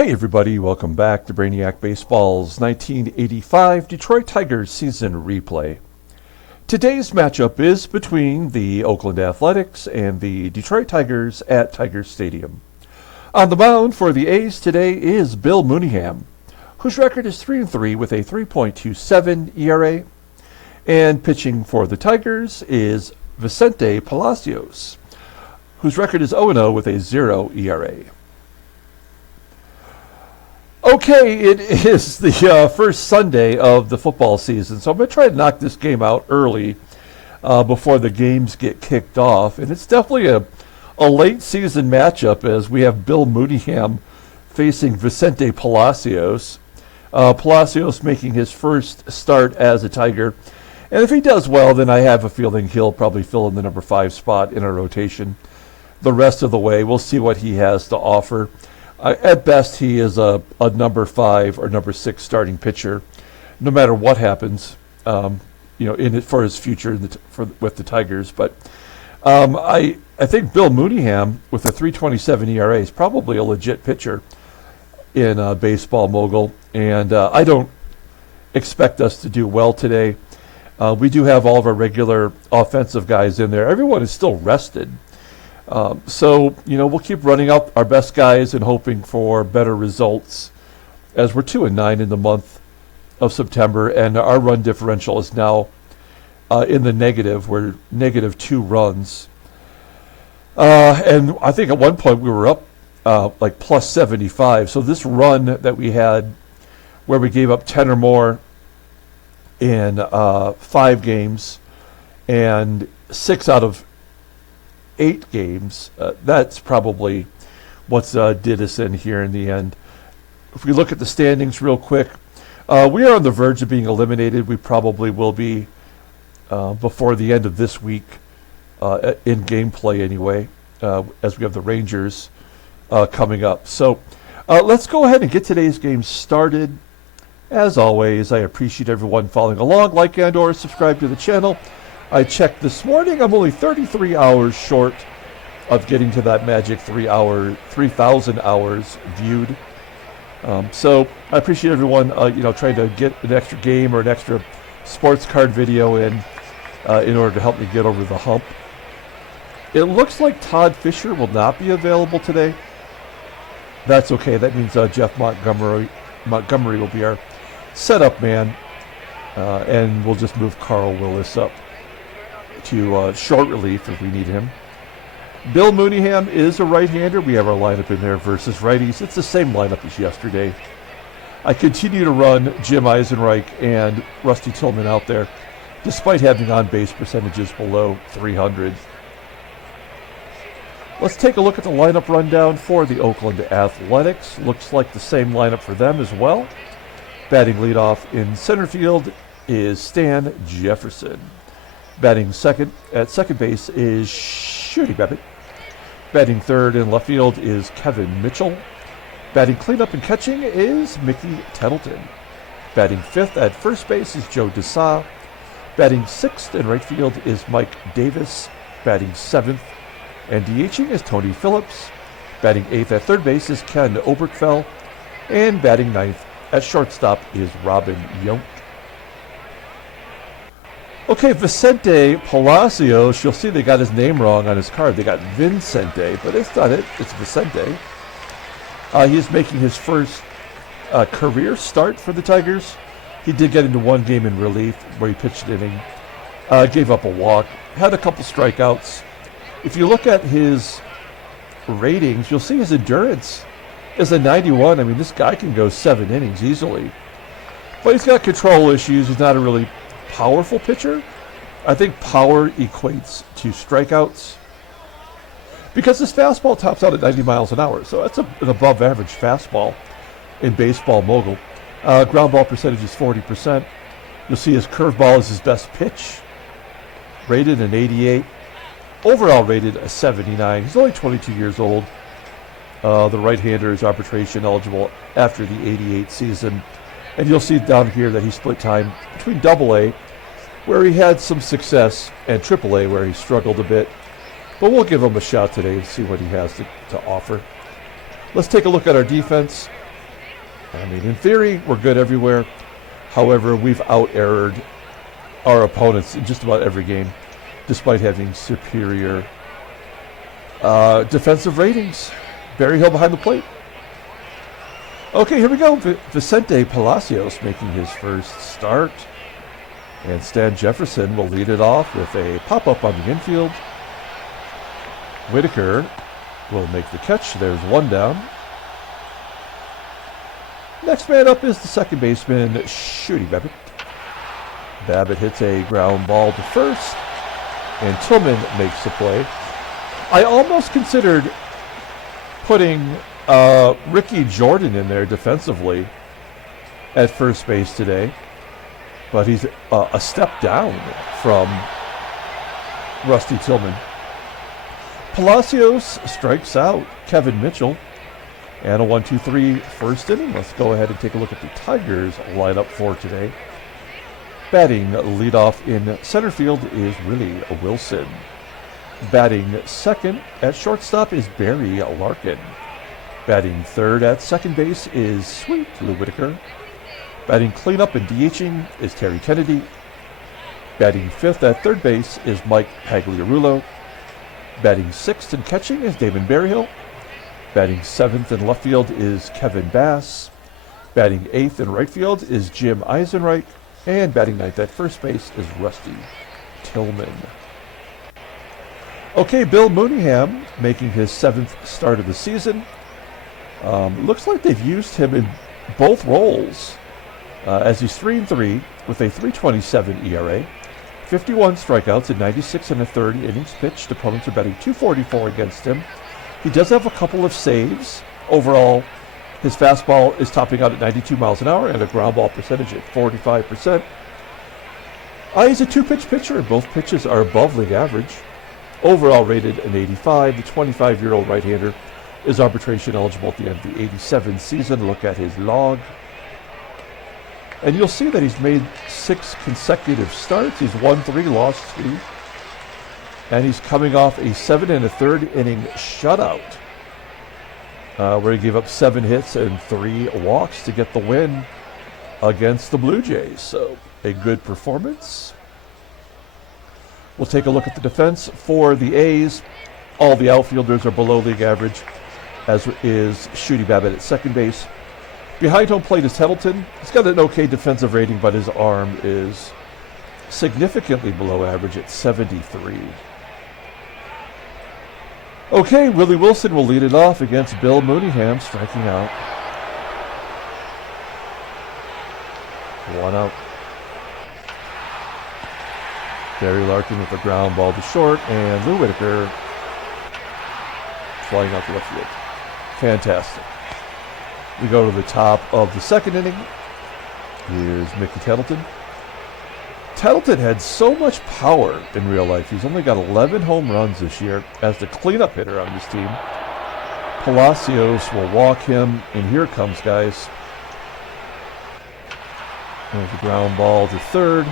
Hey everybody, welcome back to Brainiac Baseball's 1985 Detroit Tigers season replay. Today's matchup is between the Oakland Athletics and the Detroit Tigers at Tiger Stadium. On the mound for the A's today is Bill Mooneyham, whose record is 3-3 with a 3.27 ERA. And pitching for the Tigers is Vicente Palacios, whose record is 0-0 with a 0 ERA. Okay, it is the first Sunday of the football season, so I'm going to try to knock this game out early before the games get kicked off. And it's definitely a late season matchup as we have Bill Mooneyham facing Vicente Palacios. Palacios making his first start as a Tiger. And if he does well, then I have a feeling he'll probably fill in the number 5 spot in a rotation the rest of the way. We'll see what he has to offer. At best, he is a number 5 or number 6 starting pitcher, no matter what happens, in it for his future with the Tigers. But I think Bill Mooneyham with a 3.27 ERA is probably a legit pitcher in Baseball Mogul, and I don't expect us to do well today. We do have all of our regular offensive guys in there. Everyone is still rested. So, we'll keep running out our best guys and hoping for better results as we're 2-9 in the month of September, and our run differential is now in the negative. We're negative 2 runs. And I think at one point we were up like plus 75. So this run that we had where we gave up 10 or more in 5 games and 6 out of 8 games, that's probably what's did us in here in the end. If we look at the standings real quick, we are on the verge of being eliminated. We probably will be before the end of this week in gameplay anyway, as we have the Rangers coming up. So let's go ahead and get today's game started. As always, I appreciate everyone following along. Like and or subscribe to the channel. I checked this morning. I'm only 33 hours short of getting to that magic 3,000 hours viewed. So I appreciate everyone, trying to get an extra game or an extra sports card video in order to help me get over the hump. It looks like Todd Fisher will not be available today. That's okay. That means Jeff Montgomery will be our setup man, and we'll just move Carl Willis up to short relief if we need him. Bill Mooneyham is a right-hander. We have our lineup in there versus righties. It's the same lineup as yesterday. I continue to run Jim Eisenreich and Rusty Tillman out there, despite having on-base percentages below 300. Let's take a look at the lineup rundown for the Oakland Athletics. Looks like the same lineup for them as well. Batting leadoff in center field is Stan Jefferson. Batting second at second base is Shooty BABITT. Batting third in left field is Kevin Mitchell. Batting cleanup and catching is Mickey Tettleton. Batting fifth at first base is Joe DeSa. Batting sixth in right field is Mike Davis. Batting seventh and DHing is Tony Phillips. Batting eighth at third base is Ken OBERKFELL. And batting ninth at shortstop is Robin YOUNT. Okay, Vicente Palacios, you'll see they got his name wrong on his card. They got Vicente, but it's not it. It's Vicente. He's making his first career start for the Tigers. He did get into one game in relief where he pitched an inning, gave up a walk, had a couple strikeouts. If you look at his ratings, you'll see his endurance is a 91. I mean, this guy can go 7 innings easily. But he's got control issues. He's not a really powerful pitcher. I think power equates to strikeouts because his fastball tops out at 90 miles an hour. So that's an above average fastball in Baseball Mogul. Ground ball percentage is 40%. You'll see his curveball is his best pitch, rated an 88. Overall rated a 79. He's only 22 years old. The right-hander is arbitration eligible after the 88 season. And you'll see down here that he split time between AA, where he had some success, and AAA, where he struggled a bit. But we'll give him a shot today and see what he has to offer. Let's take a look at our defense. I mean, in theory, we're good everywhere. However, we've out-errored our opponents in just about every game, despite having superior defensive ratings. Berryhill behind the plate. Okay, here we go. Vicente Palacios making his first start. And Stan Jefferson will lead it off with a pop-up on the infield. Whitaker will make the catch. There's one down. Next man up is the second baseman, Shooty BABITT. BABITT hits a ground ball to first, and Tillman makes the play. I almost considered putting Ricky Jordan in there defensively at first base today, but he's a step down from Rusty Tillman. Palacios strikes out Kevin Mitchell, and a 1-2-3 first inning. Let's go ahead and take a look at the Tigers lineup for today. Batting leadoff in center field is Willie Wilson. Batting second at shortstop is Barry Larkin. Batting third at second base is Sweet Lou Whitaker. Batting cleanup and DHing is Terry Kennedy. Batting fifth at third base is Mike Pagliarulo. Batting sixth and catching is Damon Berryhill. Batting seventh in left field is Kevin Bass. Batting eighth in right field is Jim EISENREICH. And batting ninth at first base is Rusty Tillman. Okay, Bill Mooneyham making his seventh start of the season. Looks like they've used him in both roles as he's 3-3 with a 3.27 ERA, 51 strikeouts in 96 and a third innings pitched. Opponents are batting .244 against him. He does have a couple of saves. Overall, his fastball is topping out at 92 miles an hour and a ground ball percentage at 45%. He's a two-pitch pitcher, and both pitches are above league average. Overall rated an 85. The 25-year-old right-hander is arbitration eligible at the end of the 87 season. Look at his log. And you'll see that he's made 6 consecutive starts. He's won 3, lost 2. And he's coming off a 7 1/3 inning shutout, where he gave up 7 hits and 3 walks to get the win against the Blue Jays. So a good performance. We'll take a look at the defense for the A's. All the outfielders are below league average, as is Shooty BABITT at second base. Behind home plate is TETTLETON. He's got an okay defensive rating, but his arm is significantly below average at 73. Okay, Willie Wilson will lead it off against Bill Mooneyham, striking out. 1 out. Barry Larkin with a ground ball to short, and Lou Whitaker flying out to left field. Fantastic. We go to the top of the second inning. Here's Mickey TETTLETON. TETTLETON had so much power in real life. He's only got 11 home runs this year as the cleanup hitter on this team. Palacios will walk him, and here it comes, guys. There's a ground ball to third.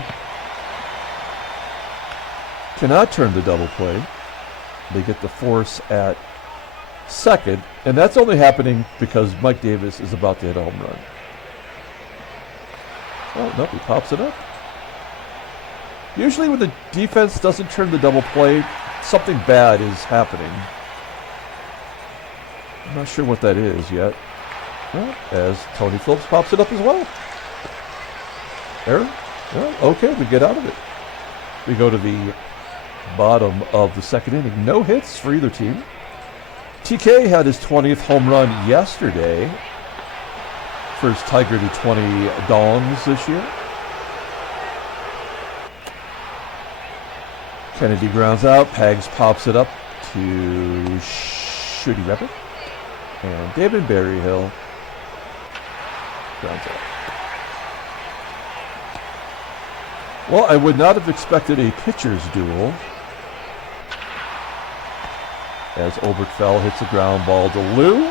Cannot turn the double play. They get the force at second, and that's only happening because Mike Davis is about to hit a home run. Oh, no, he pops it up. Usually when the defense doesn't turn the double play, something bad is happening. I'm not sure what that is yet. Well, as Tony Phillips pops it up as well. Aaron? Well, okay, we get out of it. We go to the bottom of the second inning. No hits for either team. TK had his 20th home run yesterday. First Tiger to 20 dongs this year. Kennedy grounds out. Pags pops it up to Shooty BABITT. And Damon Berryhill grounds out. Well, I would not have expected a pitcher's duel, as OBERKFELL hits a ground ball to Lou.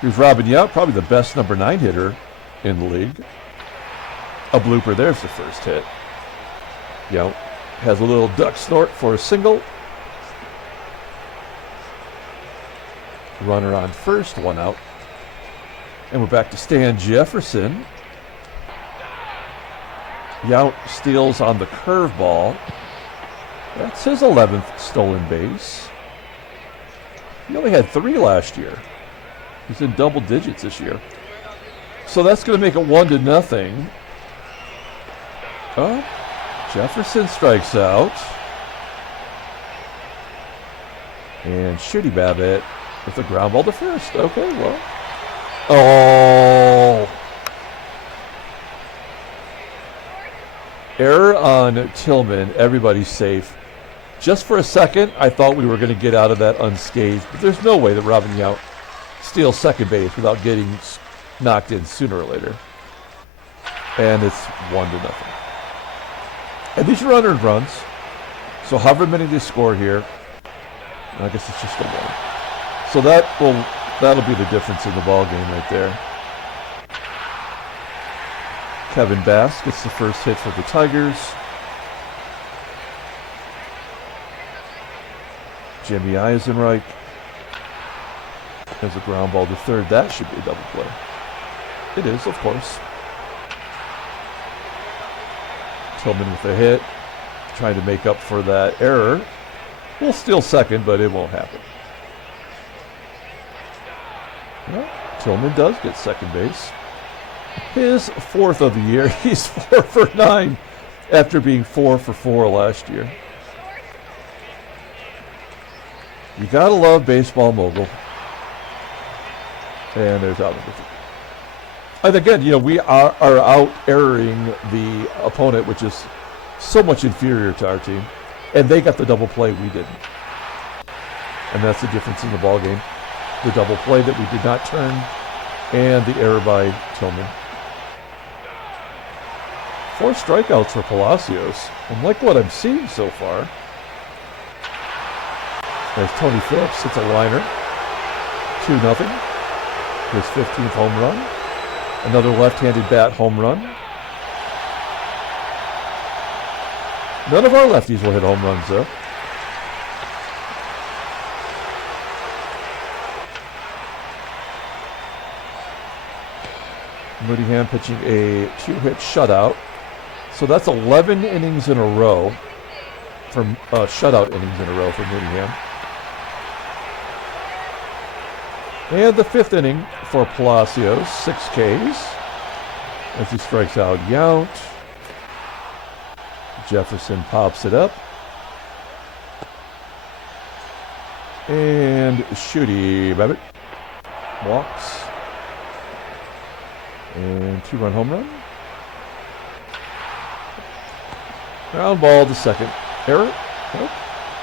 Here's Robin Yount, probably the best number 9 hitter in the league. A blooper, there's the first hit. Yount has a little duck snort for a single. Runner on first, 1 out. And we're back to Stan Jefferson. Yount steals on the curveball. That's his 11th stolen base. He only had 3 last year. He's in double digits this year. So that's going to make it 1-0. Oh, Jefferson strikes out. And Shooty BABITT with a ground ball to first. Okay, well. Oh. Error on Tillman. Everybody's safe. Just for a second, I thought we were going to get out of that unscathed. But there's no way that Robin Yount steals second base without getting knocked in sooner or later. And it's 1-0. And these are unearned runs. So however many they score here, I guess it's just a 1. So that'll be the difference in the ball game right there. Kevin Bass gets the first hit for the Tigers. Jimmy EISENREICH has a ground ball to third. That should be a double play. It is, of course. Tillman with a hit, trying to make up for that error. We'll steal second, but it won't happen. Well, Tillman does get second base. His 4th of the year. He's 4 for 9 after being 4 for 4 last year. You gotta love baseball mogul. And there's out number 3. And again, you know, we are out erroring the opponent, which is so much inferior to our team. And they got the double play, we didn't. And that's the difference in the ball game. The double play that we did not turn, and the error by Tillman. 4 strikeouts for Palacios. I like what I'm seeing so far. There's Tony Phillips hits a liner. 2-0. His 15th home run. Another left-handed bat home run. None of our lefties will hit home runs, though. Mooneyham pitching a 2-hit shutout. So that's 11 innings in a row from shutout innings in a row for Mooneyham. And the 5th inning for Palacios, 6 Ks, as he strikes out Yount. Jefferson pops it up. And Shooty BABITT walks. And 2-run home run. Ground ball to second. Error? Nope.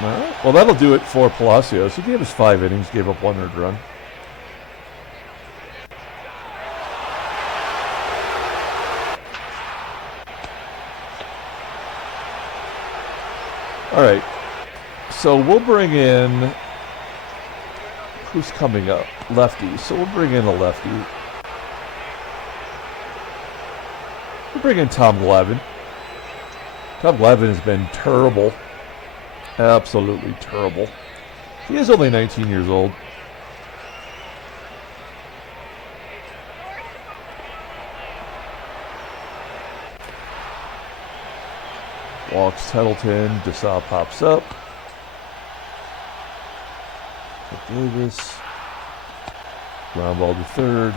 All right. Well, that'll do it for Palacios. He gave us 5 innings, gave up 1 earned run. All right, so we'll bring in, who's coming up? Lefty. So we'll bring in a lefty. We'll bring in Tom Glavine. Tom Glavine has been terrible. Absolutely terrible. He is only 19 years old. Walks TETTLETON. DeSa pops up. Davis. Ground ball to third.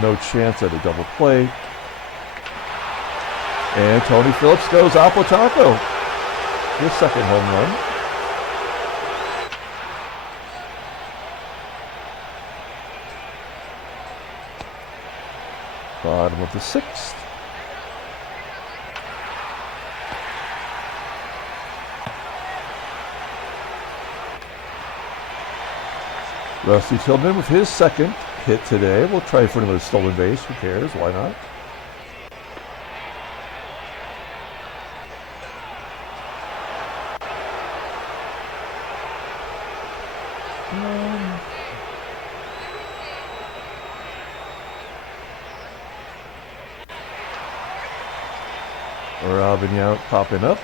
No chance at a double play. And Tony Phillips goes Apotaco. His second home run. Bottom of the 6th. Rusty Tillman with his 2nd hit today. We'll try for another stolen base. Who cares? Why not? Robin Yount popping up.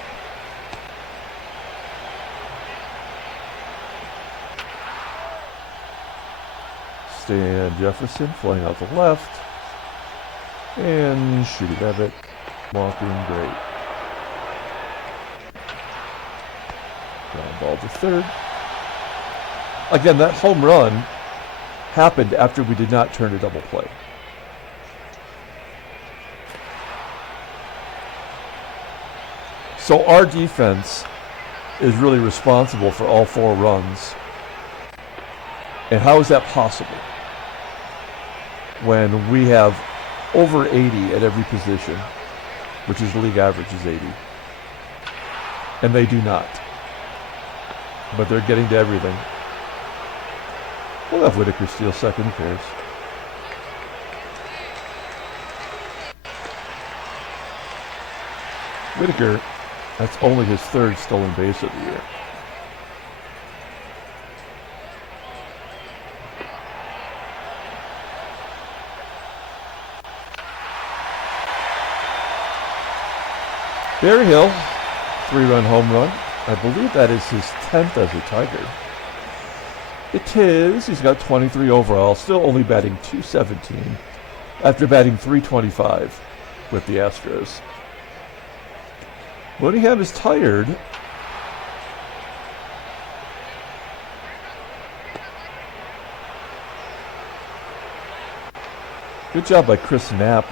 and Jefferson flying out the left. And Shooty BABITT walking great. Ground ball to third. Again, that home run happened after we did not turn a double play. So our defense is really responsible for all 4 runs. And how is that possible when we have over 80 at every position, which is the league average is 80, and they do not? But they're getting to everything. We'll have Whitaker steal second, who cares? Whitaker, that's only his 3rd stolen base of the year. Berryhill, 3-run home run. I believe that is his 10th as a Tiger. It is. He's got 23 overall, still only batting .217 after batting .325 with the Astros. Mooneyham is tired. Good job by Chris Knapp.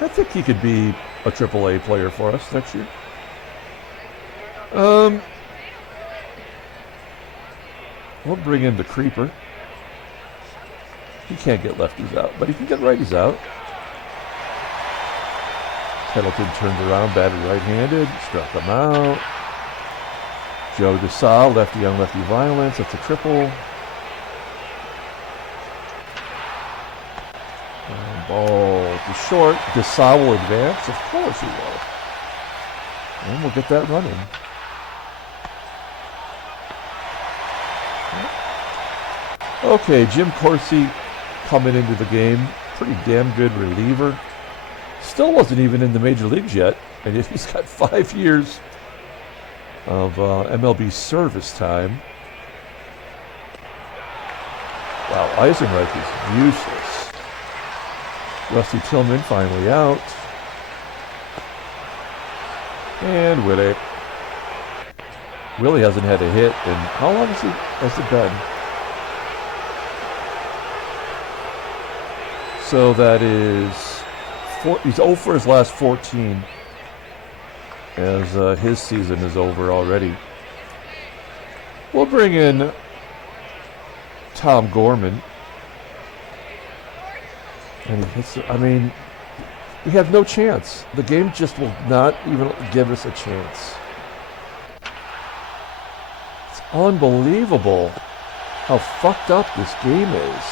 I think he could be a AAA player for us next year. We'll bring in the creeper. He can't get lefties out, but he can get righties out. Tettleton turned around, batted right-handed, struck him out. Joe DeSa, lefty on lefty violence. That's a triple. And ball to short. DeSa will advance. Of course he will. And we'll get that running. Okay, Jim Corsi coming into the game. Pretty damn good reliever. Still wasn't even in the major leagues yet, and yet he's got 5 years of MLB service time. Wow, Eisenreich is useless. Rusty Tillman finally out. And Willie. Willie hasn't had a hit in, how long has it been? So that is, he's 0 for his last 14 as his season is over already. We'll bring in Tom Gorman. And he hits, I mean, we have no chance. The game just will not even give us a chance. It's unbelievable how fucked up this game is.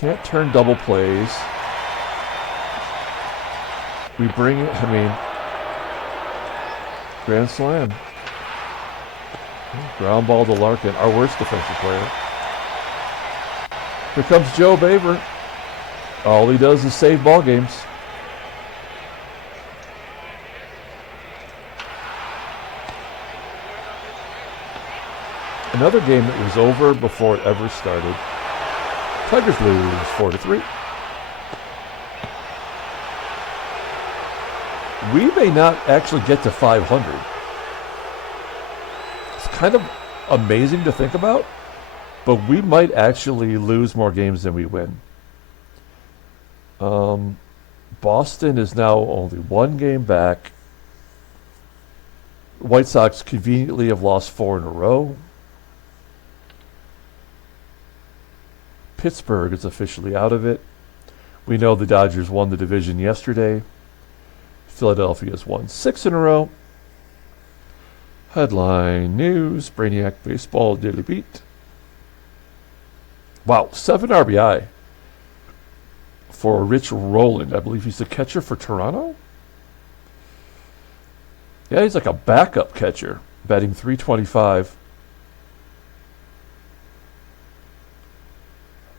Can't turn double plays. We bring it, I mean, grand slam. Ground ball to Larkin, our worst defensive player. Here comes Joe Baber. All he does is save ball games. Another game that was over before it ever started. Tigers lose 4-3. We may not actually get to 500. It's kind of amazing to think about, but we might actually lose more games than we win. Boston is now only 1 game back. White Sox conveniently have lost 4 in a row. Pittsburgh is officially out of it. We know the Dodgers won the division yesterday. Philadelphia's won 6 in a row. Headline news, Brainiac Baseball Daily Beat. Wow, 7 RBI for Rich Rowland. I believe he's the catcher for Toronto. Yeah, he's like a backup catcher, batting .325.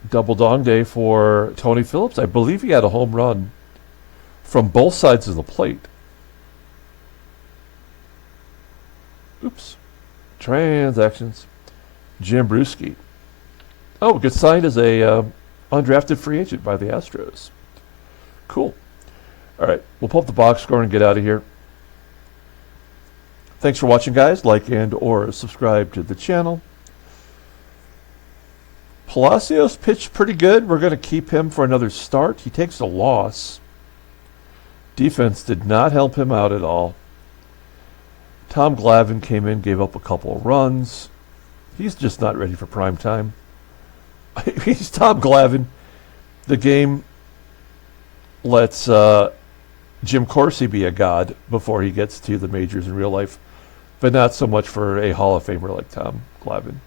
Double dong day for Tony Phillips. I believe he had a home run from both sides of the plate. Oops. Transactions. Jim Brewski. Oh, gets signed as a undrafted free agent by the Astros. Cool. All right, we'll pull up the box score and get out of here. Thanks for watching, guys. Like and or subscribe to the channel. Palacios pitched pretty good. We're going to keep him for another start. He takes a loss. Defense did not help him out at all. Tom Glavine came in, gave up a couple of runs. He's just not ready for prime time. He's Tom Glavine. The game lets Jim Corsi be a god before he gets to the majors in real life, but not so much for a Hall of Famer like Tom Glavine.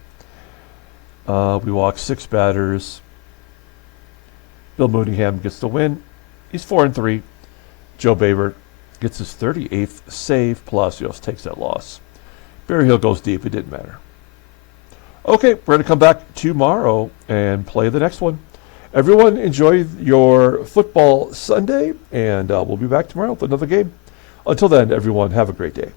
We walk 6 batters. Bill Mooneyham gets the win. He's 4-3. Joe Baber gets his 38th save. Palacios takes that loss. Berryhill goes deep. It didn't matter. Okay, we're going to come back tomorrow and play the next one. Everyone, enjoy your football Sunday, and we'll be back tomorrow with another game. Until then, everyone, have a great day.